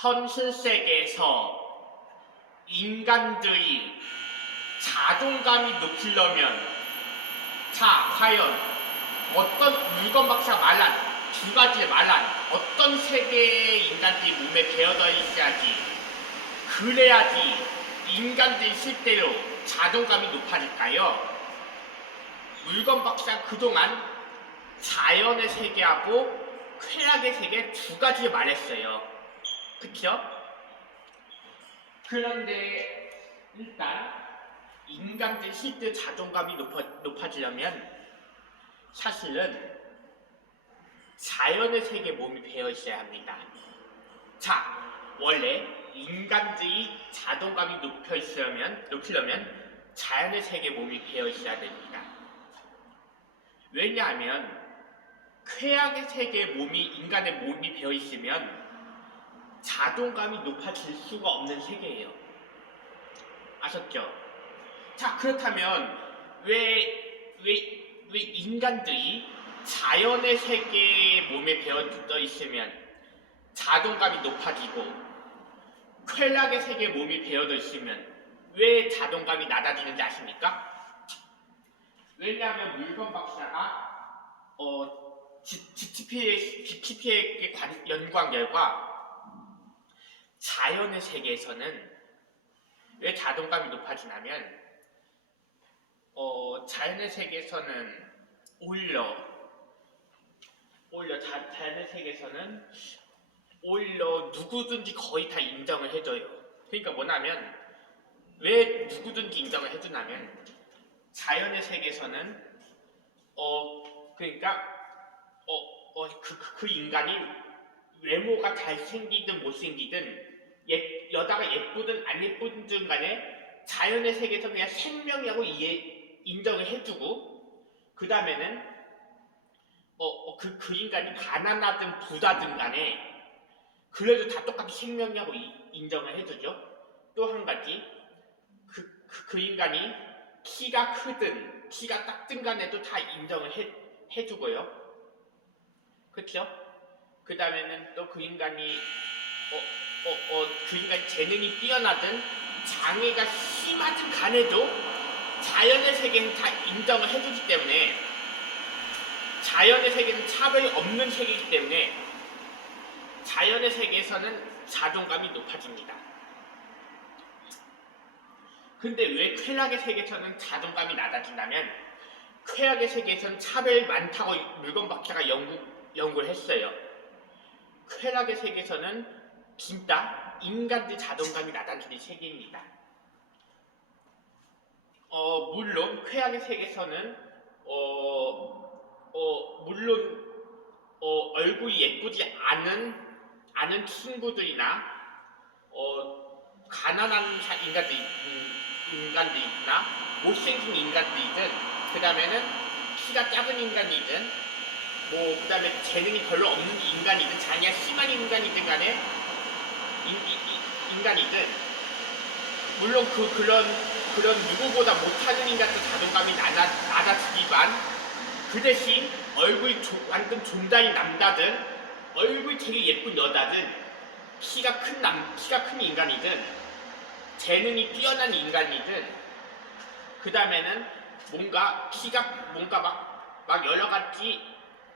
현실 세계에서 인간들이 자존감이 높이려면 과연 어떤 물건 박사 말한 두 가지 말한 어떤 세계의 인간들이 몸에 배어져 있어야지 그래야지 인간들이 실제로 자존감이 높아질까요? 물건 박사 그동안 자연의 세계하고 쾌락의 세계 두 가지 말했어요. 그쵸? 그런데 일단 인간들 실제 자존감이 높아지려면 사실은 자연의 세계에 몸이 배어 있어야 합니다. 원래 인간들이 자존감이 높이려면 자연의 세계에 몸이 배어 있어야 됩니다. 왜냐하면 쾌락의 세계에 인간의 몸이 배어 있으면 자존감이 높아질 수가 없는 세계예요. 아셨죠? 그렇다면 왜 인간들이 자연의 세계에 몸에 배어져 있으면 자존감이 높아지고 쾌락의 세계에 몸이 배어져 있으면 왜 자존감이 낮아지는지 아십니까? 왜냐하면 물건 박사가 GTP에게 연구한 결과 자연의 세계에서는 왜 자존감이 높아지냐면 자연의 세계에서는 자연의 세계에서는 오히려 누구든지 거의 다 인정을 해줘요. 그러니까 뭐냐면 왜 누구든지 인정을 해주냐면 자연의 세계에서는 그 인간이 외모가 잘생기든 못생기든 여자가 예쁘든 안 예쁘든 간에 자연의 세계에서 그냥 생명이라고 인정을 해주고 그 다음에는 그 인간이 가난하든 부자든 간에 그래도 다 똑같이 생명이라고 인정을 해주죠. 또 한 가지 그 인간이 키가 크든 키가 작든 간에도 다 인정을 해주고요. 그렇죠? 그 다음에는 또 그 인간이 재능이 뛰어나든 장애가 심하든 간에도 자연의 세계는 다 인정을 해주기 때문에 자연의 세계는 차별이 없는 세계이기 때문에 자연의 세계에서는 자존감이 높아집니다. 근데 왜 쾌락의 세계에서는 자존감이 낮아진다면 쾌락의 세계에서는 차별이 많다고 물건 박사가 연구를 했어요. 쾌락의 세계에서는 진짜 인간들 자존감이 낮아지는 세계입니다. 물론 쾌락의 세계에서는 물론 얼굴이 예쁘지 않은 친구들이나 가난한 인간들이나 못생긴 인간들이든 그 다음에는 키가 작은 인간이든 그 다음에 재능이 별로 없는 인간이든 장애가 심한 인간이든 간에 인간이든 물론 그런 누구보다 못하는 인간도 자존감이 낮아지지만 그 대신 얼굴이 완전 존잘인 남자든 얼굴이 되게 예쁜 여자든 키가 큰 인간이든 재능이 뛰어난 인간이든 그 다음에는 뭔가 막 여러 가지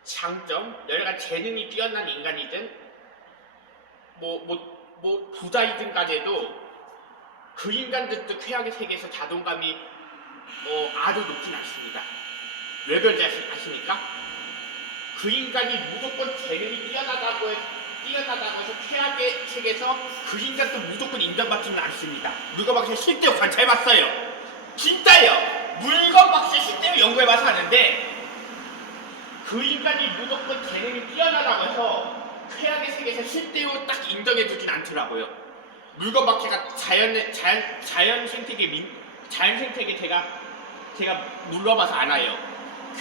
장점, 여러 가지 재능이 뛰어난 인간이든 부자이든 간에도 그 인간들도 쾌락의 세계에서 자존감이 아주 높진 않습니다. 왜 그런지 아십니까? 그 인간이 무조건 재능이 뛰어나다고 해서 쾌락의 세계에서 그 인간도 무조건 인정받지는 않습니다. 물건 박사 실제로 관찰해봤어요. 진짜예요. 물건 박사 실제로 연구해봐서 아는데 그 인간이 무조건 재능이 뛰어나다고 해서 쾌락의 세계에서 실제로 딱 인정해주진 않더라고요. 물건 박사가 자연 생태계 제가 눌러봐서 알아요.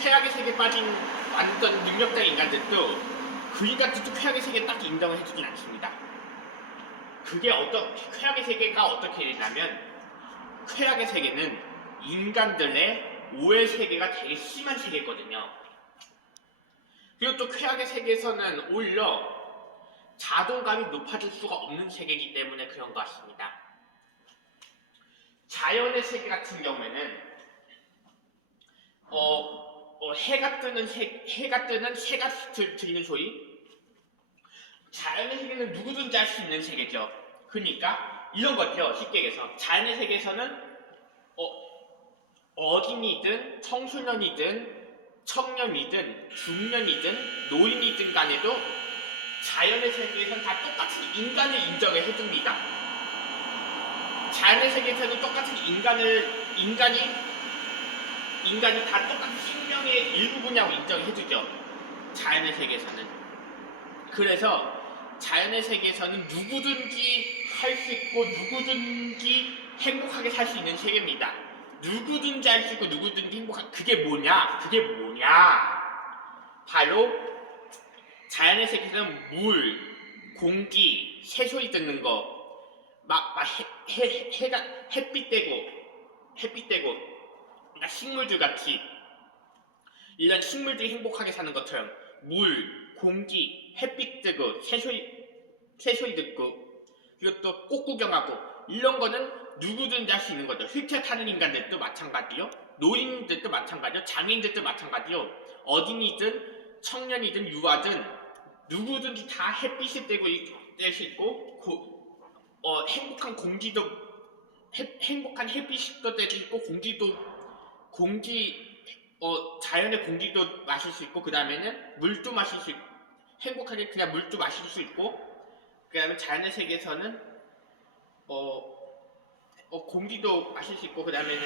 쾌락의 세계에 빠진 완전 능력자인 인간들도 그 인간들도 쾌락의 세계에 딱 인정을 해주진 않습니다. 쾌락의 세계가 어떻게 되냐면 쾌락의 세계는 인간들의 오해 세계가 되게 심한 세계거든요. 그리고 또 쾌락의 세계에서는 오히려 자존감이 높아질 수가 없는 세계이기 때문에 그런 것 같습니다. 자연의 세계 같은 경우에는 해가 뜨는 새가 들리는 소리. 자연의 세계는 누구든지 할 수 있는 세계죠. 그러니까 이런 것이요. 쉽게 얘기해서 자연의 세계에서는 어린이든 청소년이든 청년이든 중년이든 노인이든 간에도 자연의 세계에서는 다 똑같은 인간을 인정을 해줍니다. 자연의 세계에서는 똑같은 인간이 다 똑같은 생명의 일부분이라고 인정을 해주죠. 자연의 세계에서는. 그래서 자연의 세계에서는 누구든지 할 수 있고 누구든지 행복하게 살 수 있는 세계입니다. 누구든지 할 수 있고 누구든지 행복한 그게 뭐냐? 바로 자연의 세계에서는 물, 공기, 새소리 듣는 거, 햇빛 되고, 식물들 같이 이런 식물들이 행복하게 사는 것처럼 물, 공기, 햇빛 뜨고, 새소리 듣고, 그리고 또 꽃 구경하고 이런 거는 누구든지 할 수 있는 거죠. 휠체어 타는 인간들도 마찬가지요. 노인들도 마찬가지요. 장애인들도 마찬가지요. 어린이든 청년이든 유아든 누구든지 다 햇빛이 뗄 수 있고 행복한 공기도 행복한 햇빛도 뗄 수 있고 자연의 공기도 마실 수 있고 그 다음에는 물도 마실 수 있고 행복하게 그냥 물도 마실 수 있고 그 다음에 자연의 세계에서는 공기도 마실 수 있고 그 다음에는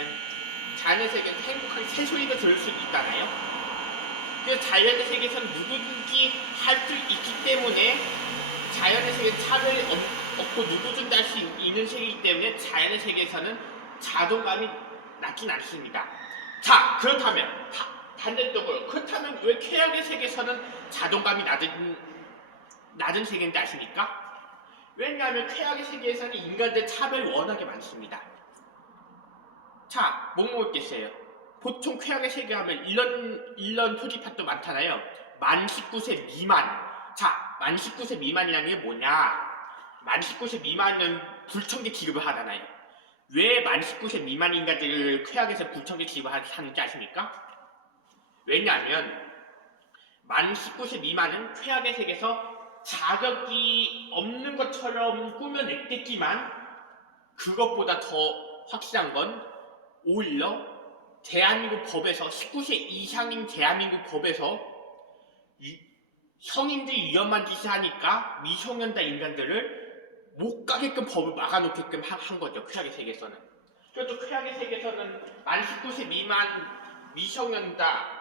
자연의 세계에서 행복하게 새소리도 들을 수 있잖아요. 그래서 자연의 세계에서는 누구든지 할 수 있기 때문에 자연의 세계는 차별이 없고 누구든지 할 수 있는 세계이기 때문에 자연의 세계에서는 자존감이 낮진 않습니다. 자, 그렇다면 반대쪽으로 그렇다면 왜 쾌락의 세계에서는 자존감이 낮은 세계인지 아십니까? 왜냐하면 쾌락의 세계에서는 인간들 차별이 워낙에 많습니다. 자, 뭐뭐 있겠어요? 보통 쾌락의 세계 하면 이런 표지판도 많잖아요. 만 19세 미만. 자, 만 19세 미만이라는 게 뭐냐? 만 19세 미만은 불청객 취급을 하잖아요. 왜 만 19세 미만 인간들을 쾌락에서 불청객 취급을 하는지 아십니까? 왜냐하면 만 19세 미만은 쾌락의 세계에서 자격이 없는 것처럼 꾸며냈겠지만 그것보다 더 확실한 건 오히려 대한민국 법에서 19세 이상인 대한민국 법에서 성인들이 위험한 짓을 하니까 미성년자 인간들을 못 가게끔 법을 막아놓게끔 한 거죠. 쾌락의 세계에서는. 그래도 쾌락의 세계에서는 만 19세 미만 미성년자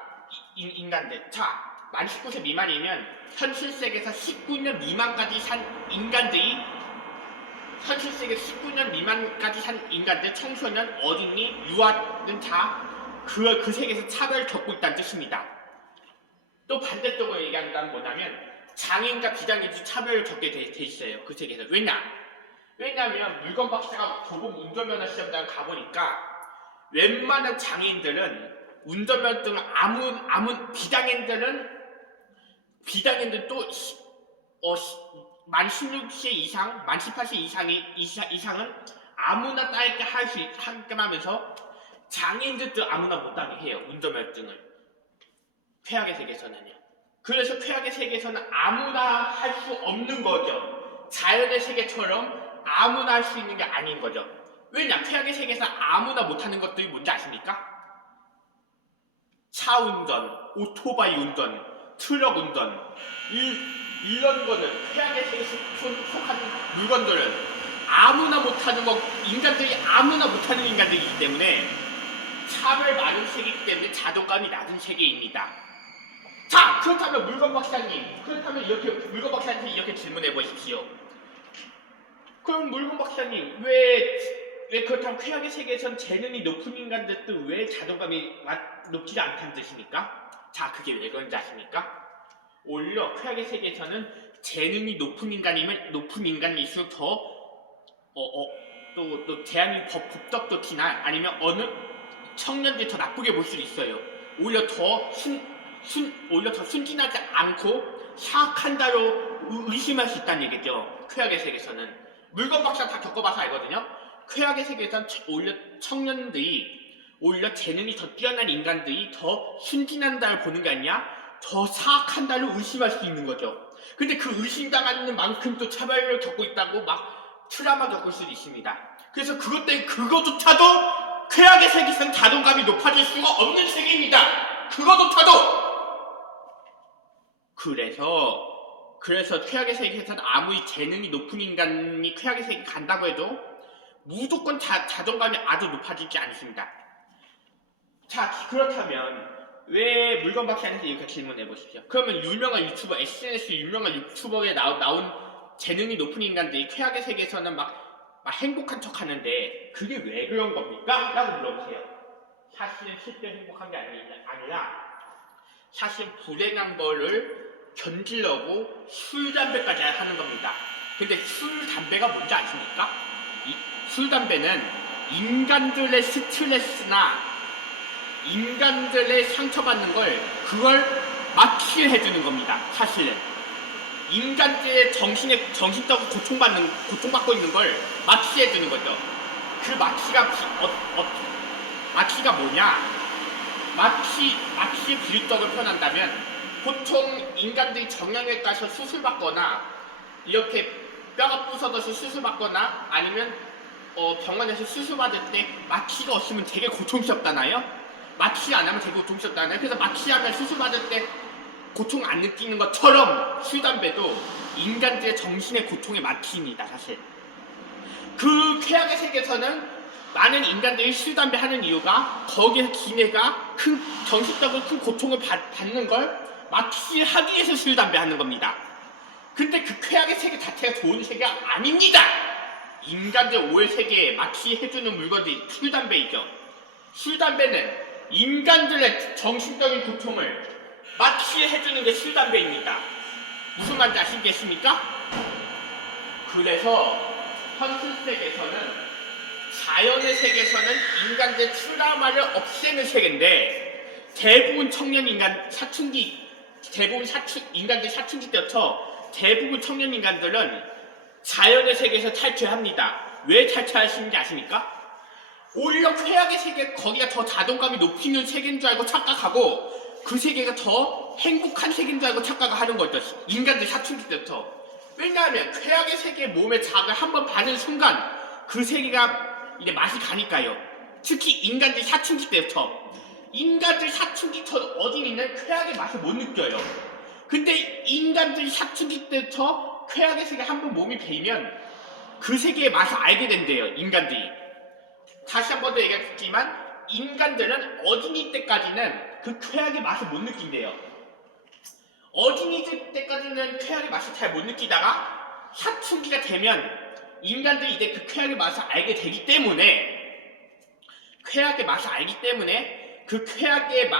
인간들. 자, 만 19세 미만이면 현실 세계에서 19년 미만까지 산 인간들이 현실 세계 19년 미만까지 산 인간들, 청소년, 어린이, 유아는 다 그 세계에서 차별을 겪고 있다는 뜻입니다. 또 반대쪽으로 얘기한다는 뭐냐면 장애인과 비장애인도 차별을 겪게 돼 있어요. 그 세계에서. 왜냐하면 물건 박사가 조금 운전면허 시험장을 가보니까 웬만한 장애인들은 운전면허증을 비장애인들 또 만 16세 이상, 만 18세 이상은 아무나 따게 하게끔 하면서 장애인들도 아무나 못하게 해요. 운전면허증을. 쾌락의 세계에서는요. 그래서 쾌락의 세계에서는 아무나 할 수 없는 거죠. 자연의 세계처럼 아무나 할 수 있는 게 아닌 거죠. 왜냐? 쾌락의 세계에서 아무나 못하는 것들이 뭔지 아십니까? 차 운전, 오토바이 운전, 트럭 운전 이런 거는 쾌락의 세계에 속한 물건들은 아무나 못하는 거, 인간들이 아무나 못하는 인간들이기 때문에 차별 많은 세계이기 때문에 자존감이 낮은 세계입니다. 자, 그렇다면 물건 박사님, 물건 박사님한테 이렇게 질문해 보십시오. 그럼 물건 박사님, 왜 그렇다면 쾌락의 세계에선 재능이 높은 인간들도 왜 자존감이 높지 않다는 뜻입니까? 자, 그게 왜 그런지 아십니까? 오히려 쾌락의 세계에서는 재능이 높은 인간일수록 또 대한민국 법적도 티나 아니면 어느 청년들이 더 나쁘게 볼 수도 있어요. 오히려 더 오히려 더 순진하지 않고 사악한다로 의심할 수 있다는 얘기죠. 쾌락의 세계에서는. 물건 박사 다 겪어봐서 알거든요. 쾌락의 세계에서는 오히려 청년들이 오히려 재능이 더 뛰어난 인간들이 더 순진한다를 보는 게 아니라 더 사악한다로 의심할 수 있는 거죠. 근데 그 의심당하는 만큼 또 차별을 겪고 있다고 막 트라우마 겪을 수도 있습니다. 그래서 그것 때문에 그거조차도 쾌락의 세계에서는 자존감이 높아질 수가 없는 세계입니다. 그거조차도. 그래서 쾌락의 세계에서는 아무리 재능이 높은 인간이 쾌락의 세계에 간다고 해도 무조건 자존감이 아주 높아지지 않습니다. 자, 그렇다면 왜 물건 박사한테 이렇게 질문해 보십시오. 그러면 유명한 유튜버, SNS 유명한 유튜버에 나온 재능이 높은 인간들이 쾌락의 세계에서는 막 행복한 척 하는데 그게 왜 그런 겁니까? 라고 물어보세요. 사실은 실제 행복한 게 아니라 사실 불행한 거를 견디려고 술, 담배까지 하는 겁니다. 근데 술, 담배가 뭔지 아십니까? 술, 담배는 인간들의 스트레스나 인간들의 상처받는 그걸 마취해주는 겁니다. 사실은. 인간들의 정신적으로 고통받고 있는 걸 마취해주는 거죠. 그 마취가 뭐냐? 마취의 비유적을 표현한다면 보통 인간들이 정형외과에서 수술받거나 이렇게 뼈가 부서져서 수술받거나 아니면 병원에서 수술받을 때 마취가 없으면 되게 고통스럽잖아요. 마취 안 하면 되게 고통스럽잖아요. 그래서 마취하면 수술받을 때 고통 안 느끼는 것처럼 술, 담배도 인간들의 정신의 고통의 마취입니다. 사실. 그 쾌락의 세계에서는 많은 인간들이 술, 담배 하는 이유가 거기에서 기내가 정신적으로 큰 고통을 받는 걸 마취하기 위해서 술, 담배 하는 겁니다. 근데 그 쾌락의 세계 자체가 좋은 세계가 아닙니다. 인간들 오해 세계에 마취해주는 물건들이 술, 담배이죠. 술, 담배는 인간들의 정신적인 고통을 마취해주는 게 술, 담배입니다. 무슨 말인지 아시겠습니까? 그래서 현실 세계에서는 자연의 세계에서는 인간들의 트라우마를 없애는 세계인데 대부분 인간들이 사춘기 때부터 대부분 청년 인간들은 자연의 세계에서 탈출합니다. 왜 탈출하시는지 아십니까? 오히려 쾌락의 세계, 거기가 더 자존감이 높이는 세계인 줄 알고 착각하고 그 세계가 더 행복한 세계인 줄 알고 착각하는 거죠. 인간들 사춘기 때부터. 왜냐하면 쾌락의 세계에 몸에 자극을 한번 받는 순간 그 세계가 이제 맛이 가니까요. 특히 인간들 사춘기 때부터. 인간들 사춘기처럼 어린이는 쾌락의 맛을 못 느껴요. 근데 인간들 사춘기 때부터 쾌락의 세계에 한번 몸이 배이면 그 세계의 맛을 알게 된대요. 인간들이. 다시 한 번 더 얘기했지만 인간들은 어린이 때까지는 그 쾌락의 맛을 못 느낀대요. 어린이들 때까지는 쾌락의 맛을 잘 못 느끼다가 사춘기가 되면 인간들이 이제 그 쾌락의 맛을 알게 되기 때문에 그 쾌락의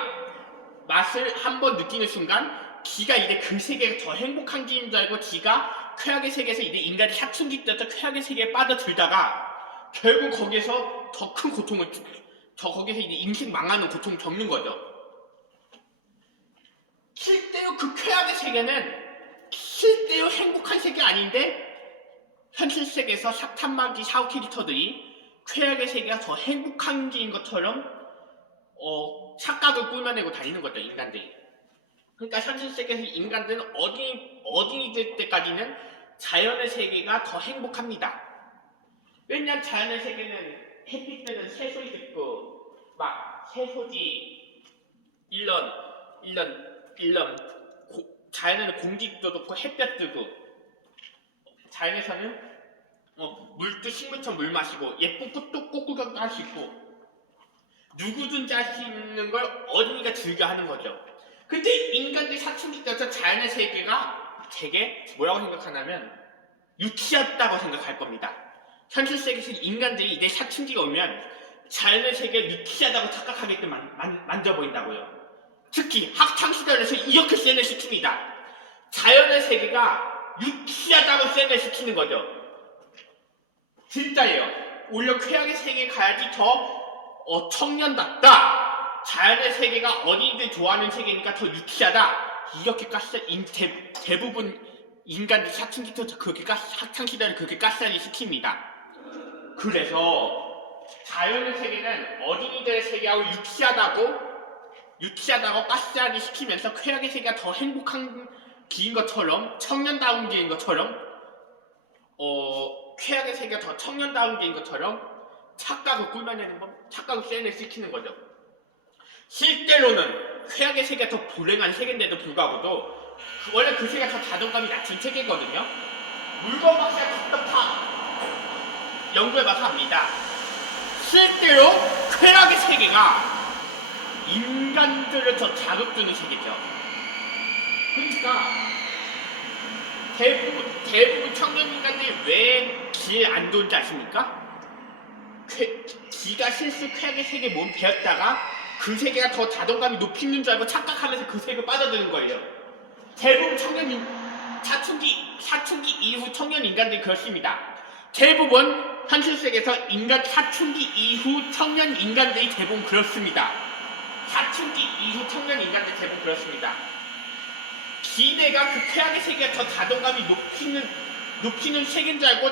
맛을 한번 느끼는 순간 지가 이제 그 세계가 더 행복한 길인 줄 알고 지가 쾌락의 세계에서 이제 인간이 사춘기 때부터 쾌락의 세계에 빠져들다가 결국 거기에서 더 큰 고통을 거기서 이제 인생 망하는 고통을 겪는 거죠. 실제로 그 쾌락의 세계는 실제로 행복한 세계가 아닌데 현실 세계에서 삭탄마귀 샤오 캐릭터들이 쾌락의 세계가 더 행복한 길인 것처럼 착각을 꾸며내고 다니는 거죠. 인간들이. 그러니까 현실 세계에서 인간들은 어린이들 때까지는 자연의 세계가 더 행복합니다. 왜냐면 자연의 세계는 햇빛 뜨는 새소리 듣고 막 새소리 일런 자연에는 공기도 좋고 햇볕 뜨고 자연에서는 물도 식물처럼 물 마시고 예쁜 꽃도 꽃구경도 할 수 있고 누구든지 할 수 있는 걸 어린이가 즐겨 하는 거죠. 근데 인간들이 사춘기 때부터 자연의 세계가 되게 뭐라고 생각하냐면 유치하다고 생각할 겁니다. 현실 세계에서 인간들이 이제 사춘기가 오면 자연의 세계를 유치하다고 착각하게끔 만져보인다고요. 특히 학창시절에서 이렇게 세뇌시킵니다. 자연의 세계가 유치하다고 세뇌시키는 거죠. 진짜예요. 오히려 쾌락의 세계에 가야지 더 청년답다, 자연의 세계가 어린이들 좋아하는 세계니까 더 유치하다. 이렇게 대부분 인간들 사춘기부터 그렇게 학창시절에 그렇게 가스라이팅 시킵니다. 그래서 자연의 세계는 어린이들의 세계하고 유치하다고 가스라이팅 시키면서 쾌락의 세계가 더 행복한 기인 것처럼 청년다운 기인 것처럼 쾌락의 세계가 더 청년다운 게인 것처럼 착각을 꾸며내는 것, 착각을 세뇌시키는 거죠. 실제로는 쾌락의 세계가 더 불행한 세계인데도 불구하고도 원래 그 세계가 더 자존감이 낮은 세계거든요. 물건박사가 직접 다 연구해봐서 합니다. 실제로 쾌락의 세계가 인간들을 더 자극주는 세계죠. 그러니까 대부분 청년 인간들이 왜 길 안 좋은지 아십니까? 지가 실수 쾌락의 세계에 몸 배웠다가 그 세계가 더 자존감이 높이는 줄 알고 착각하면서 그 세계에 빠져드는 거예요. 대부분 사춘기 이후 청년 인간들이 그렇습니다. 대부분 현실 세계에서 사춘기 이후 청년 인간들이 대부분 그렇습니다. 사춘기 이후 청년 인간들이 대부분 그렇습니다. 기대가 그 쾌락의 세계가 더 자존감이 높이는 세계인 줄 알고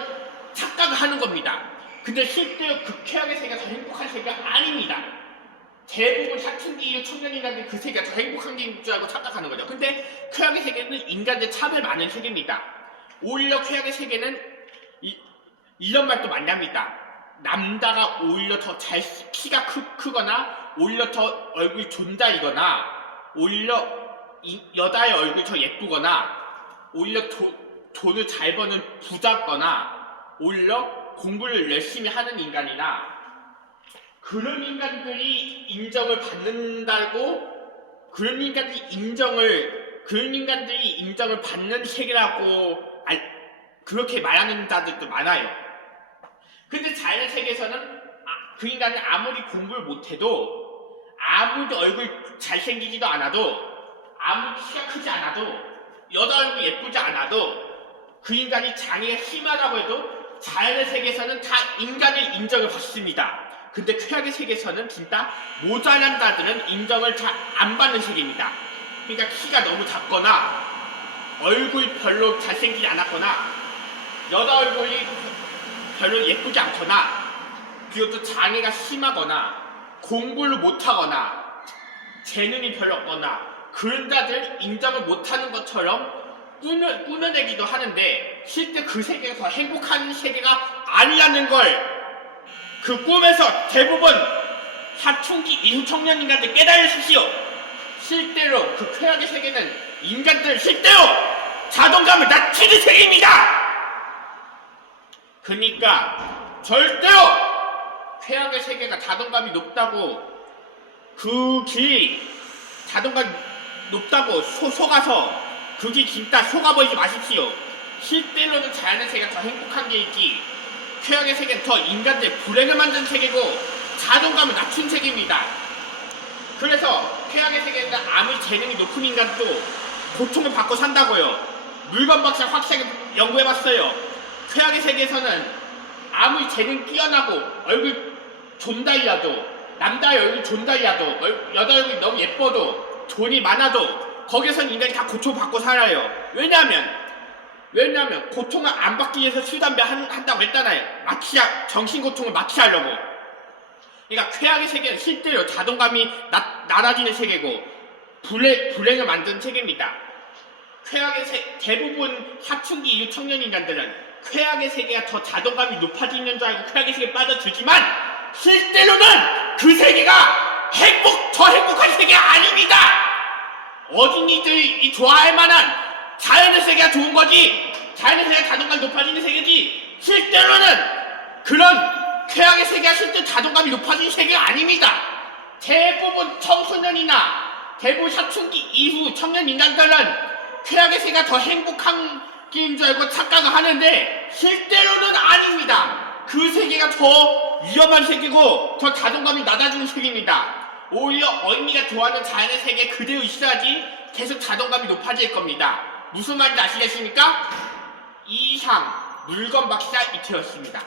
착각을 하는 겁니다. 근데 실제로 그 쾌락의 세계가 더 행복한 세계가 아닙니다. 대부분 사춘기 이후 청년 인간들이 그 세계가 더 행복한 게인 줄 알고 착각하는 거죠. 근데 쾌락의 세계는 인간들 차별 많은 세계입니다. 오히려 쾌락의 세계는 이런 말도 많이 합니다. 남자가 오히려 더 키가 크거나 오히려 더 얼굴이 존잘이거나 오히려 여자의 얼굴이 더 예쁘거나 오히려 돈을 잘 버는 부자거나 오히려 공부를 열심히 하는 인간이나 그런 인간들이 인정을 받는다고 그런 인간들이 인정을 받는 세계라고 그렇게 말하는 자들도 많아요. 근데 자연의 세계에서는 그 인간은 아무리 공부를 못해도 아무리 얼굴 잘생기지도 않아도 아무리 키가 크지 않아도 여자 얼굴 예쁘지 않아도 그 인간이 장애가 심하다고 해도 자연의 세계에서는 다 인간의 인정을 받습니다. 근데 쾌락의 세계에서는 진짜 모자란 자들은 인정을 잘 안 받는 세계입니다. 그러니까 키가 너무 작거나 얼굴 별로 잘생기지 않았거나 여자 얼굴이 별로 예쁘지 않거나 그리고 또 장애가 심하거나 공부를 못하거나 재능이 별로 없거나 그런 자들 인정을 못하는 것처럼 꾸며내기도 하는데 실제 그 세계가 더 행복한 세계가 아니라는 걸 그 꿈에서 대부분 사춘기 이후 청년 인간들 깨달으십시오. 실제로 그 쾌락의 세계는 인간들 실제로 자존감을 낮추는 세계입니다. 그러니까 절대로 쾌락의 세계가 자존감이 높다고 그 길이 자존감이 높다고 속아서 그 길 진짜 속아버리지 마십시오. 실제로는 자연의 세계가 더 행복한 게 있기 쾌락의 세계는 더 인간들 불행을 만든 세계고 자존감을 낮춘 세계입니다. 그래서 쾌락의 세계는 아무리 재능이 높은 인간도 고통을 받고 산다고요. 물건박사 확실하게 연구해봤어요. 쾌락의 세계에서는 아무리 재능 뛰어나고 얼굴 존달이라도 남자의 얼굴 존달이라도 여자 얼굴이 너무 예뻐도 돈이 많아도 거기에선 인간이 다 고통받고 살아요. 왜냐하면 고통을 안 받기 위해서 술, 담배 한다고 했잖아요. 정신고통을 마취하려고. 그러니까 쾌락의 세계는 실제로 자존감이 낮아지는 세계고 불행을 만드는 세계입니다. 대부분 사춘기 이후 청년 인간들은 쾌락의 세계가 더 자존감이 높아지는 줄 알고 쾌락의 세계에 빠져들지만 실제로는 그 세계가 더 행복한 세계가 아닙니다. 어린이들이 좋아할 만한 자연의 세계가 좋은 거지 자연의 세계가 자존감이 높아지는 세계지 실제로는 그런 쾌락의 세계가 실제 자존감이 높아지는 세계가 아닙니다. 대부분 청소년이나 대부분 사춘기 이후 청년 인간들은 쾌락의 세계가 더 행복한 게임 줄 알고 착각을 하는데 실제로는 아닙니다. 그 세계가 더 위험한 세계고 더 자존감이 낮아지는 세계입니다. 오히려 어린이가 좋아하는 자연의 세계 그대로 있어야지 계속 자존감이 높아질 겁니다. 무슨 말인지 아시겠습니까? 이상 물건박사 이태였습니다.